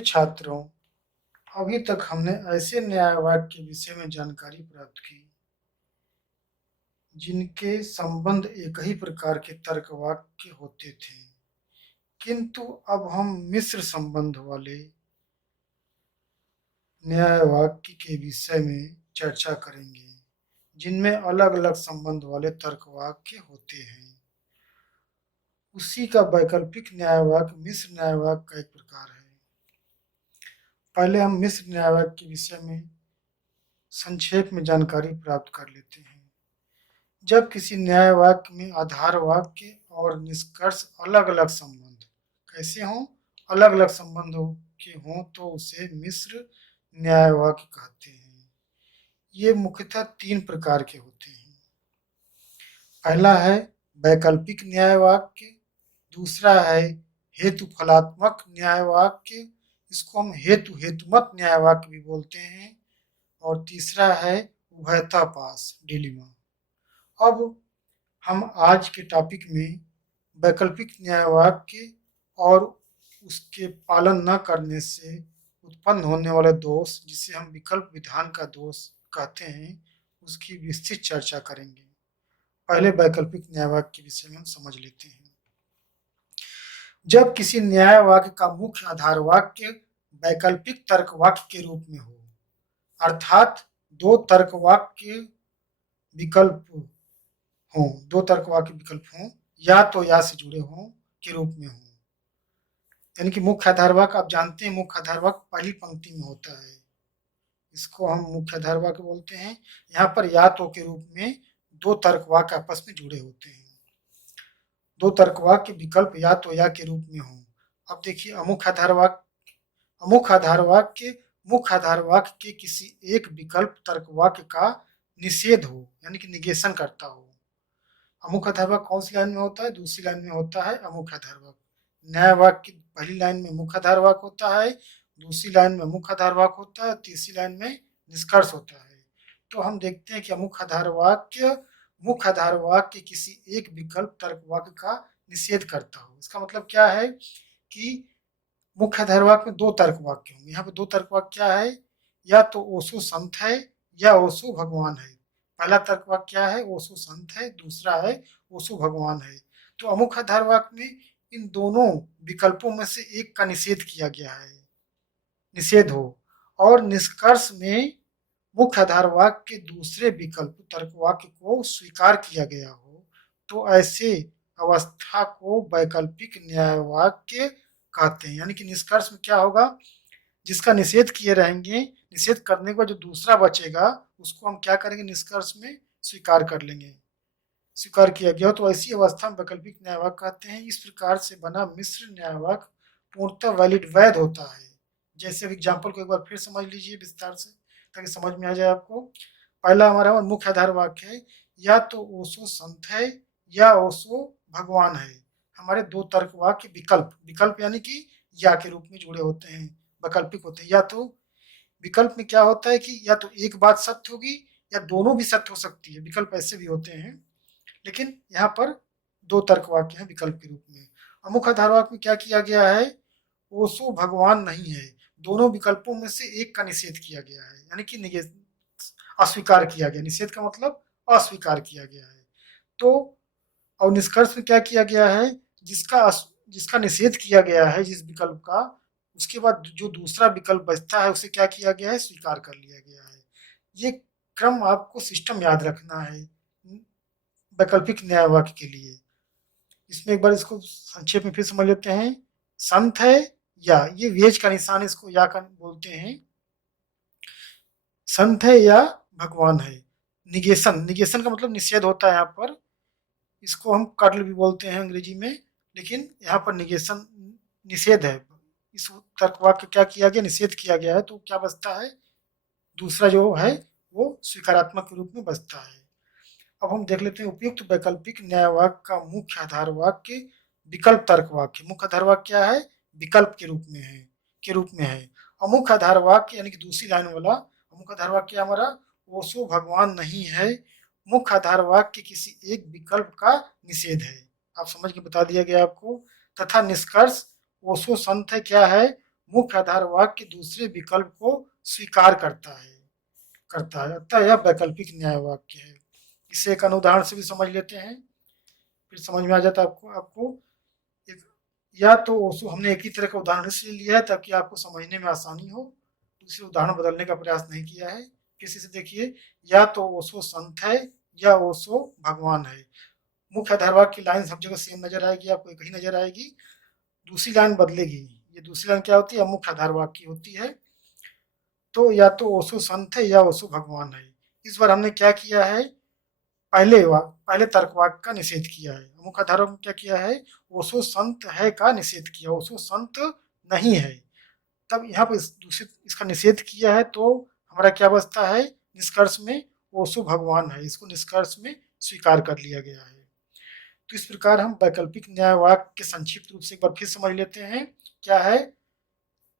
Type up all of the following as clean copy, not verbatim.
प्रिय छात्रों, अभी तक हमने ऐसे न्यायवाद के विषय में जानकारी प्राप्त की जिनके संबंध एक ही प्रकार के तर्कवाक्य होते थे, किंतु अब हम मिश्र संबंध वाले न्यायवाक्य के विषय में चर्चा करेंगे, जिनमें अलग-अलग संबंध वाले तर्कवाक्य होते हैं। उसी का वैकल्पिक न्यायवाक्य मिश्र न्यायवाक्य का एक प्रकार है। पहले हम मिश्र न्यायवाक्य के विषय में संक्षेप में जानकारी प्राप्त कर लेते हैं। जब किसी न्याय वाक्य में आधार वाक्य और निष्कर्ष अलग-अलग संबंध कैसे हों, अलग-अलग संबंधों के हों तो उसे मिश्र न्याय वाक्य कहते हैं। ये मुख्यतः 3 प्रकार के होते हैं। पहला है वैकल्पिक न्याय वाक्य, दूसरा है हेतु फलात्मक न्याय वाक्य, इसको हम हेतु हेतुमत न्याय वाक्य भी बोलते हैं, और तीसरा है उभयता पास डिलीमा। अब हम आज के टॉपिक में वैकल्पिक न्याय वाक्य और उसके पालन न करने से उत्पन्न होने वाले दोष, जिसे हम विकल्प विधान का दोष कहते हैं, उसकी विस्तृत चर्चा करेंगे। पहले वैकल्पिक न्याय वाक्य के विषय में हम समझ लेते हैं। जब किसी न्याय वाक्य का मुख्य आधार वाक्य वैकल्पिक तर्क वाक्य के रूप में हो, अर्थात दो तर्क वाक्य विकल्प हों या तो या से जुड़े हों के रूप में हों, यानी कि मुख्य आधार वाक्य, आप जानते हैं मुख्य आधार वाक्य पहली पंक्ति में होता है, इसको हम मुख्य आधार वाक्य बोलते हैं। यहाँ पर या तो के रूप में दो तर्क वाक्य आपस में जुड़े होते हैं, दो तर्क वाक्य विकल्प या तो या के रूप में हों। अब देखिए अमुख्य आधार वाक्य मुख्य आधार वाक्य के किसी एक विकल्प तर्क वाक्य का निषेध हो, यानी कि निगेशन करता हो। अमुख्य आधार वाक्य कौन सी लाइन में होता है? दूसरी लाइन में होता है अमुख्य आधार वाक्य। न्याय वाक्य की पहली लाइन में मुख्य आधार वाक्य होता है, दूसरी लाइन में मुख्य आधार वाक्य होता है, तीसरी लाइन में निष्कर्ष होता है। तो हम देखते हैं कि मुख्य आधार वाक्य किसी एक विकल्प तर्क वाक्य का निषेध करता हो। इसका मतलब क्या है कि मुख्य आधार वाक्य में दो तर्क वाक्य होंगे। यहाँ पे दो तर्क वाक्य क्या है? या तो ओशो संत है या ओशो भगवान है। पहला तर्क वाक्य क्या है? ओशो संत है, दूसरा है ओशो भगवान है। तो अमुख्य आधार वाक्य में इन दोनों विकल्पों में से एक का निषेध किया गया है, निषेध हो, और निष्कर्ष में मुख्य आधार वाक्य के दूसरे विकल्प तर्क वाक्य को स्वीकार किया गया हो, तो ऐसे अवस्था को वैकल्पिक न्याय वाक्य कहते हैं। यानी कि निष्कर्ष में क्या होगा? जिसका निषेध किए रहेंगे, निषेध करने के बाद जो दूसरा बचेगा उसको हम क्या करेंगे? निष्कर्ष में स्वीकार कर लेंगे, स्वीकार किया गया तो ऐसी अवस्था में वैकल्पिक न्यायवाक्य कहते हैं। इस प्रकार से बना मिश्र न्यायवाक्य पूर्णतः वैलिड वैध होता है। जैसे एग्जाम्पल को एक बार फिर समझ लीजिए विस्तार से ताकि समझ में आ जाए आपको। पहला हमारा मुख्य आधार वाक्य है, या तो ओशो संत है या ओशो भगवान है। हमारे दो तर्क वाक्य विकल्प यानी कि या के रूप में जुड़े होते हैं, वैकल्पिक होते हैं। या तो विकल्प में क्या होता है कि या तो एक बात सत्य होगी या दोनों भी सत्य हो सकती है, विकल्प ऐसे भी होते हैं, लेकिन यहाँ पर दो तर्क वाक्य हैं विकल्प के रूप में। अमुख्य आधार वाक्य में क्या किया गया है? ओशो भगवान नहीं है, दोनों विकल्पों में से एक का निषेध किया गया है, यानी कि अस्वीकार किया गया। निषेध का मतलब अस्वीकार किया गया है। तो और निष्कर्ष में क्या किया गया है? जिसका निषेध किया गया है, जिस विकल्प का, उसके बाद जो दूसरा विकल्प बचता है उसे क्या किया गया है? स्वीकार कर लिया गया है। ये क्रम आपको सिस्टम याद रखना है वैकल्पिक न्याय वाक्य के लिए। इसमें एक बार इसको संक्षेप में फिर समझ लेते हैं। संत है या, ये वेज का निशान, इसको या का बोलते हैं। संत है या भगवान है। निगेशन का मतलब निषेध होता है यहाँ पर, इसको हम कर्ल भी बोलते हैं अंग्रेजी में, लेकिन यहाँ पर निगेशन निषेध है। इस तर्क वाक्य क्या किया गया? निषेध किया गया है, तो क्या बचता है? दूसरा जो है वो स्वीकारात्मक के रूप में बचता है। अब हम देख लेते हैं उपयुक्त वैकल्पिक न्याय वाक्य का मुख्य आधार वाक्य विकल्प तर्क वाक्य। मुख्य आधार वाक्य क्या है? विकल्प के रूप में है। अमुख्य आधार वाक्य यानी कि दूसरी लाइन वाला अमुख्य आधार वाक्य हमारा ओशो भगवान नहीं है, मुख्य आधार वाक्य किसी एक विकल्प का निषेध है। आप समझ के बता दिया गया आपको। तथा निष्कर्ष ओशो संत है क्या है? मुख्य आधार वाक्य दूसरे विकल्प को स्वीकार करता है अतः यह वैकल्पिक न्याय वाक्य है। इसे एक अनुदाहरण से भी समझ लेते हैं, फिर समझ में आ जाता है आपको। एक या तो ओशो, हमने एक ही तरह का उदाहरण इसलिए लिया है ताकि आपको समझने में आसानी हो, दूसरे उदाहरण बदलने का प्रयास नहीं किया है। किसी से देखिए, या तो ओशो संत है या ओशो भगवान है। मुख्य आधार वाक्य की लाइन सब जगह सेम नजर आएगी, आपको एक ही नजर आएगी। दूसरी लाइन बदलेगी। ये दूसरी लाइन क्या होती है? मुख्य आधार वाक्य होती है। तो या तो ओशो संत है या ओशो भगवान है। इस बार हमने क्या किया है, पहले तर्क वाक्य का निषेध किया है। मुख्य आधार में क्या किया है? ओशो संत है का निषेध किया, ओशो संत नहीं है। तब यहाँ पर इसका निषेध किया है तो हमारा क्या बचता है निष्कर्ष में? ओशो भगवान है। इसको निष्कर्ष में स्वीकार कर लिया गया है। तो इस प्रकार हम वैकल्पिक न्याय वाक्य के संक्षिप्त रूप से एक बार फिर समझ लेते हैं। क्या है?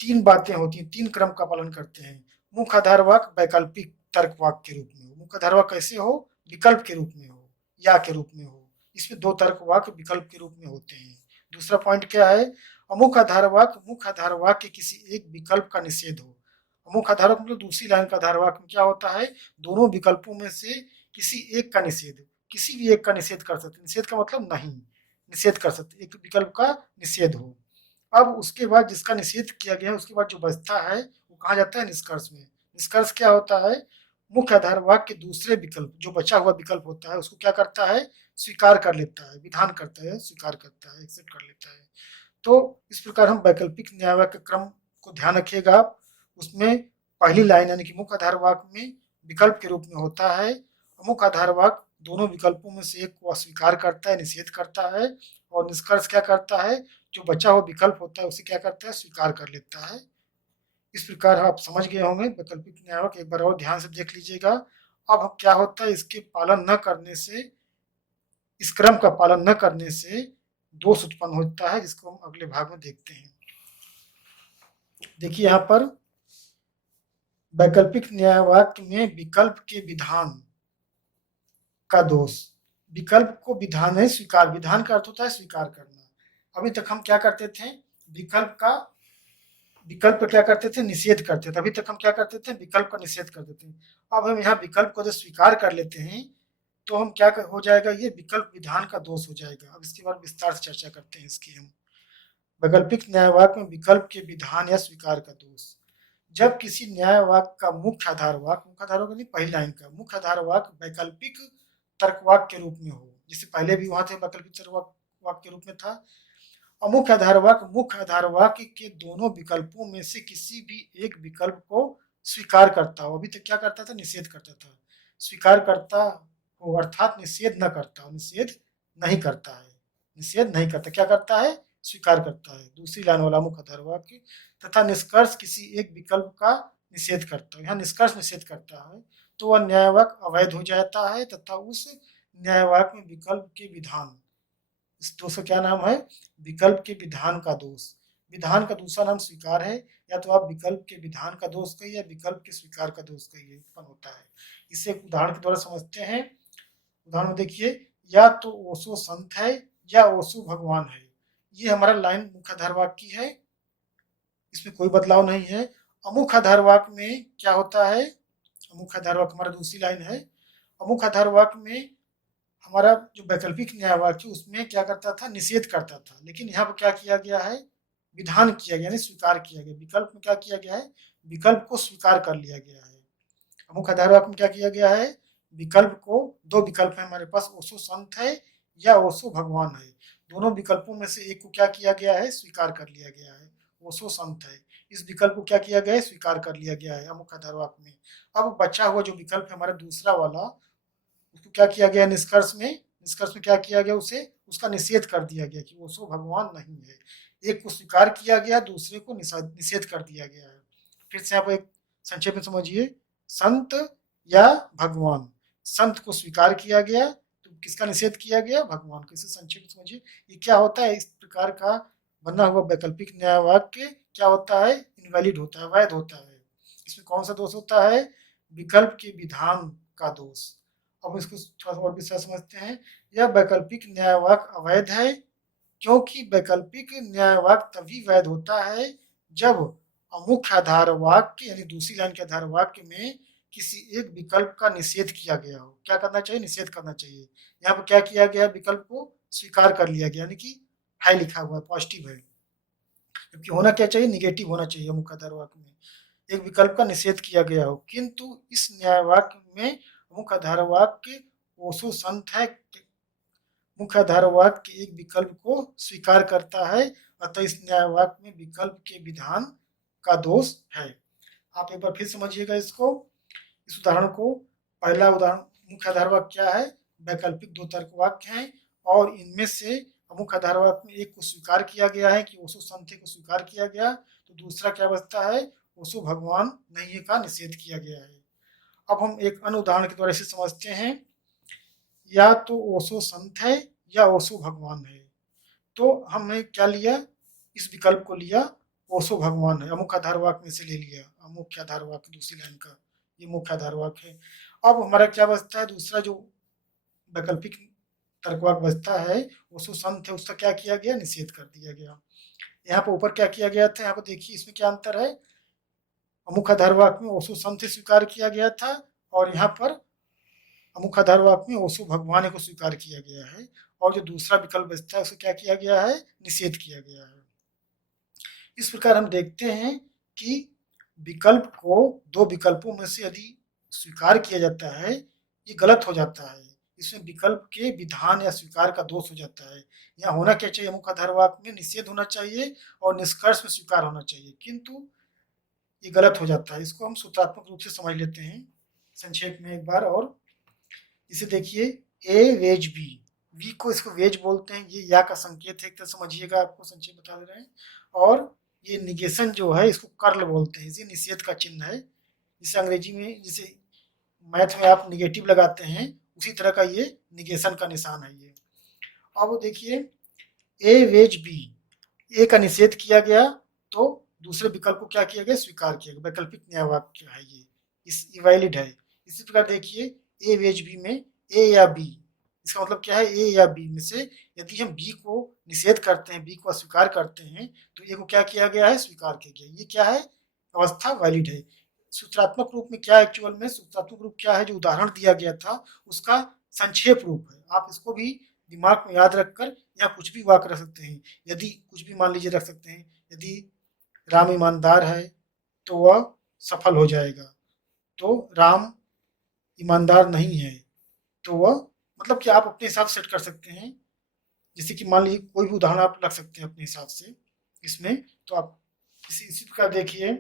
तीन बातें होती हैं, तीन क्रम का पालन करते हैं। मुख्य आधार वाक्य वैकल्पिक तर्क वाक्य के रूप में हो। मुख्य आधार वाक्य कैसे हो? विकल्प के रूप में हो या के रूप में हो। इसमें दो तर्क वाक्य विकल्प के रूप में होते हैं। दूसरा पॉइंट क्या है? अमुख्य आधार वाक्य मुख्य आधार वाक्य किसी एक विकल्प का निषेध हो। अमुख्य आधार वाक्य मतलब दूसरी लाइन का आधार वाक्य में क्या होता है? दोनों विकल्पों में से किसी एक का निषेध, किसी भी एक का निषेध कर सकते। निषेध का मतलब नहीं, निषेध कर सकते, एक विकल्प का निषेध हो। अब उसके बाद जिसका निषेध किया गया है उसके बाद जो बचता है वो कहा जाता है निष्कर्ष में। निष्कर्ष क्या होता है? मुख्य आधार वाक्य के दूसरे विकल्प, जो बचा हुआ विकल्प होता है उसको क्या करता है? स्वीकार कर लेता है, विधान करता है, स्वीकार करता है, एक्सेप्ट कर लेता है। तो इस प्रकार हम वैकल्पिक न्याय वाक्य क्रम को ध्यान रखिएगा आप। उसमें पहली लाइन यानी कि मुख्य आधार वाक्य में विकल्प के रूप में होता है। मुख्य आधार वाक्य दोनों विकल्पों में से एक को अस्वीकार करता है, निषेध करता है, और निष्कर्ष क्या करता है? जो बचा हुआ विकल्प होता है उसे क्या करता है? स्वीकार कर लेता है। इस प्रकार आप समझ गए होंगे वैकल्पिक न्याय वाक्य। एक बार और ध्यान से देख लीजिएगा। अब क्या होता है? इसके पालन न करने से, इस क्रम का पालन न करने से दोष उत्पन्न होता है, जिसको हम अगले भाग में देखते हैं। देखिए यहाँ पर वैकल्पिक न्याय वाक्य में विकल्प के विधान का दोष। विकल्प को विधान है स्वीकार, विधान का अर्थ होता है स्वीकार करना। अभी तक हम क्या करते थे? विकल्प का क्या करते थे? निषेध करते थे। अभी तक हम क्या करते थे? विकल्प का निषेध करते थे। अब हम यहाँ विकल्प को जब स्वीकार कर लेते हैं तो हम क्या हो जाएगा? ये विकल्प विधान का दोष हो जाएगा। अब इसके बाद विस्तार से चर्चा करते हैं इसकी हम। वैकल्पिक न्याय वाक्य में विकल्प के विधान या स्वीकार का दोष। जब किसी न्याय वाक्य का मुख्य आधार वाक्य, मुख्य आधार वाक्य नहीं पहली लाइन का, मुख्य आधार वाक्य वैकल्पिक तर्क वाक्य के रूप में हो, जिससे पहले भी वहां थे वैकल्पिक तर्क वाक्य के रूप में था। और मुख्य आधार वाक्य के दोनों विकल्पों में से किसी भी एक विकल्प को स्वीकार करता हो। अभी तक क्या करता था? निषेध करता था। स्वीकार करता हो अर्थात निषेध न करता हो, निषेध नहीं करता है, निषेध नहीं करता, क्या करता है? स्वीकार करता है। दूसरी लाइन वाला मुख्य आधार वाक्य। तथा निष्कर्ष किसी एक विकल्प का निषेध करता है। यहाँ निष्कर्ष निषेध करता है तो वह न्यायवाक्य अवैध हो जाता है तथा उस न्यायवाक्य में विकल्प के विधान, इस दोष का क्या नाम है? विकल्प के विधान का दोष। विधान का दूसरा नाम स्वीकार है। या तो आप विकल्प के विधान का दोष कहिए या विकल्प के स्वीकार का दोष कहिए, उत्पन्न होता है। इसे एक उदाहरण के द्वारा समझते हैं। उदाहरण में देखिए, या तो ओशो संत है या ओशो भगवान है। ये हमारा लाइन मुख्य आधार वाक्य की है, इसमें कोई बदलाव नहीं है। अमुख्य आधार वाक्य में क्या होता है? अमुख्य आधार वाक्य हमारा दूसरी लाइन है। अमुख्य आधार वाक्य में हमारा जो वैकल्पिक न्याय वाक्य उसमें क्या करता था? निषेध करता था। लेकिन यहाँ पर क्या किया गया है? विधान किया गया, यानी स्वीकार किया गया। विकल्प में क्या किया गया है? विकल्प को स्वीकार कर लिया गया है। अमुख्य आधार वाक्य में क्या किया गया है? विकल्प को, दो विकल्प है हमारे पास, ओशो संत है या ओशो भगवान है। दोनों विकल्पों में से एक को क्या किया गया है? स्वीकार कर लिया गया है, ओशो संत है। इस विकल्प को क्या किया गया है? स्वीकार कर लिया गया है अमुख्य आधार वाक्य में। अब बचा हुआ जो विकल्प है हमारा दूसरा वाला, उसको क्या किया गया? निष्कर्ष में क्या किया गया? उसे, उसका निषेध कर दिया गया कि ओशो भगवान नहीं है। एक को स्वीकार किया गया, दूसरे को निषेध कर दिया गया है। फिर से आप एक संक्षेप में समझिए, संत या भगवान। संत को स्वीकार किया गया तो किसका निषेध किया गया? भगवान को। इसे संक्षेप में समझिए। ये क्या होता है? इस प्रकार का बना हुआ वैकल्पिक न्याय वाक्य क्या होता है? इनवैलिड होता है, वैध होता है। इसमें कौन सा दोष होता है? विकल्प के विधान का दोष। अब इसको थोड़ा और विस्तार समझते हैं। यह वैकल्पिक न्याय वाक्य अवैध है क्योंकि वैकल्पिक न्याय वाक्य तभी वैध होता है जब अमुख्य आधार वाक्य यानी दूसरी लाइन के आधार वाक्य में किसी एक विकल्प का निषेध किया गया हो। क्या करना चाहिए? निषेध करना चाहिए। यहाँ पर क्या किया गया? विकल्प को स्वीकार कर लिया गया, यानी कि है लिखा हुआ है, पॉजिटिव है। जबकि होना क्या चाहिए? निगेटिव होना चाहिए अमुख्य आधार वाक्य में। एक विकल्प का निषेध किया गया हो, किंतु इस न्याय वाक्य में मुख्य आधार वाक्य ओशो संत है, मुख्य आधार वाक्य एक विकल्प को स्वीकार करता है, अतः इस न्याय वाक्य में विकल्प के विधान का दोष है। आप एक बार फिर समझिएगा इसको, इस उदाहरण को। पहला उदाहरण, मुख्य आधार वाक्य क्या है? वैकल्पिक दो तर्क वाक्य हैं और इनमें से मुख्य आधार वाक्य में एक को स्वीकार किया गया है कि ओशो संत को स्वीकार किया गया, तो दूसरा क्या बचता है? ओशो भगवान नहीं है का निषेध किया गया है। अब हम एक अन्य उदाहरण के द्वारा इसे समझते हैं। या तो ओशो संत है या ओशो भगवान है। तो हमने क्या लिया? इस विकल्प को लिया, ओशो भगवान है, अमुख्य आधार वाक्य में से ले लिया, अमुख्य आधार वाक्य दूसरी लाइन का, ये मुख्य आधार वाक्य है। अब हमारा क्या बचता है? दूसरा जो वैकल्पिक तर्कवाक बचता है, ओशो संत है, उसका क्या किया गया? निषेध कर दिया गया। यहाँ पर ऊपर क्या किया गया था? यहाँ पर देखिए इसमें क्या अंतर है। अमुख्य आधार वाक्य में ओशो संत स्वीकार किया गया था और यहाँ पर अमुख्य आधार वाक्य में ओशो भगवान को स्वीकार किया गया है, और जो दूसरा विकल्प बचता है उसको क्या किया गया है? निषेध किया गया है। इस प्रकार हम देखते हैं कि विकल्प को दो विकल्पों में से यदि स्वीकार किया जाता है, ये गलत हो जाता है। इसमें विकल्प के विधान या स्वीकार का दोष हो जाता है। यहाँ होना क्या चाहिए? मुख्य आधार वाक्य में निषेध होना चाहिए और निष्कर्ष में स्वीकार होना चाहिए, किंतु ये गलत हो जाता है। इसको हम सूत्रात्मक रूप से समझ लेते हैं संक्षेप में एक बार और। इसे देखिए, ए वेज बी, वी को इसको वेज बोलते हैं, ये या का संकेत है, एक तरह समझिएगा, आपको संक्षेप बता दे रहे हैं। और ये निगेशन जो है इसको कर्ल बोलते हैं, इसे निषेध का चिन्ह है। जिसे अंग्रेजी में, जिसे मैथ में आप निगेटिव लगाते हैं, उसी तरह का ये निगेशन का निशान है ये। अब देखिए, ए वेज बी, ए का निषेध किया गया तो दूसरे विकल्प को क्या किया गया? स्वीकार किया गया। वैकल्पिक न्याय वाक्य है ये, इस वैलिड है। इसी प्रकार देखिए, ए वेज बी में ए या बी, इसका मतलब क्या है? ए या बी में से यदि हम बी को निषेध करते हैं, बी को अस्वीकार करते हैं, तो ए को क्या किया गया है? स्वीकार किया गया। ये क्या है? अवस्था वैलिड है। सूत्रात्मक रूप में क्या, एक्चुअल में सूत्रात्मक रूप क्या है? जो उदाहरण दिया गया था उसका संक्षेप रूप है। आप इसको भी दिमाग में याद रखकर या कुछ भी वाक्य रख सकते हैं। यदि कुछ भी मान लीजिए रख सकते हैं, यदि राम ईमानदार है तो वह सफल हो जाएगा, तो राम ईमानदार नहीं है तो वह, मतलब कि आप अपने हिसाब से सेट कर सकते हैं। जैसे कि मान लीजिए कोई भी उदाहरण आप रख सकते हैं अपने हिसाब से इसमें। तो आप इसी प्रकार देखिए,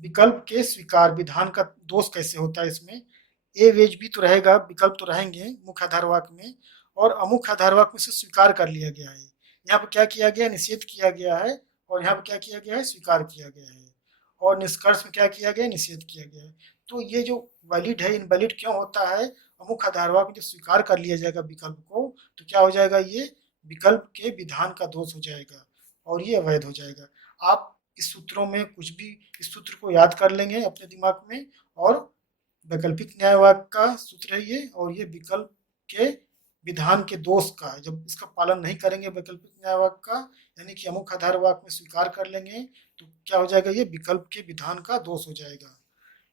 विकल्प के स्वीकार विधान का दोष कैसे होता है इसमें। ए वेज भी तो रहेगा, विकल्प तो रहेंगे मुख्य आधार वाक्य में, और अमुख्य आधार वाक्य में से स्वीकार कर लिया गया है। यहाँ पर क्या किया गया? निषेध किया गया है, और यहाँ पर क्या किया गया है? स्वीकार किया गया है। और निष्कर्ष में क्या किया गया? निषेध किया गया है। तो ये जो वैलिड है, इनवैलिड क्यों होता है? अमुख्य आधार वाक्य में जब स्वीकार कर लिया जाएगा विकल्प को, तो क्या हो जाएगा? ये विकल्प के विधान का दोष हो जाएगा और ये अवैध हो जाएगा। आप इस सूत्रों में कुछ भी, इस सूत्र को याद कर लेंगे अपने दिमाग में, और वैकल्पिक न्याय वाक्य का सूत्र है ये, और ये विकल्प के विधान के दोष का है। जब इसका पालन नहीं करेंगे वैकल्पिक न्याय वाक्य का, यानी कि अमुक आधार वाक्य में स्वीकार कर लेंगे, तो क्या हो जाएगा? ये विकल्प के विधान का दोष हो जाएगा।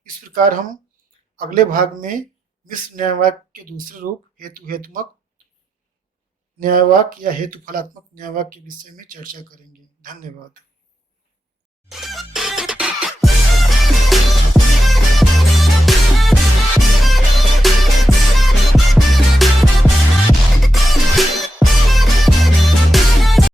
इस प्रकार हम अगले भाग में मिश्र न्याय वाक्य के दूसरे रूप हेतु हेतुमक न्याय वाक्य या हेतु फलात्मक न्याय वाक्य के विषय में चर्चा करेंगे। धन्यवाद।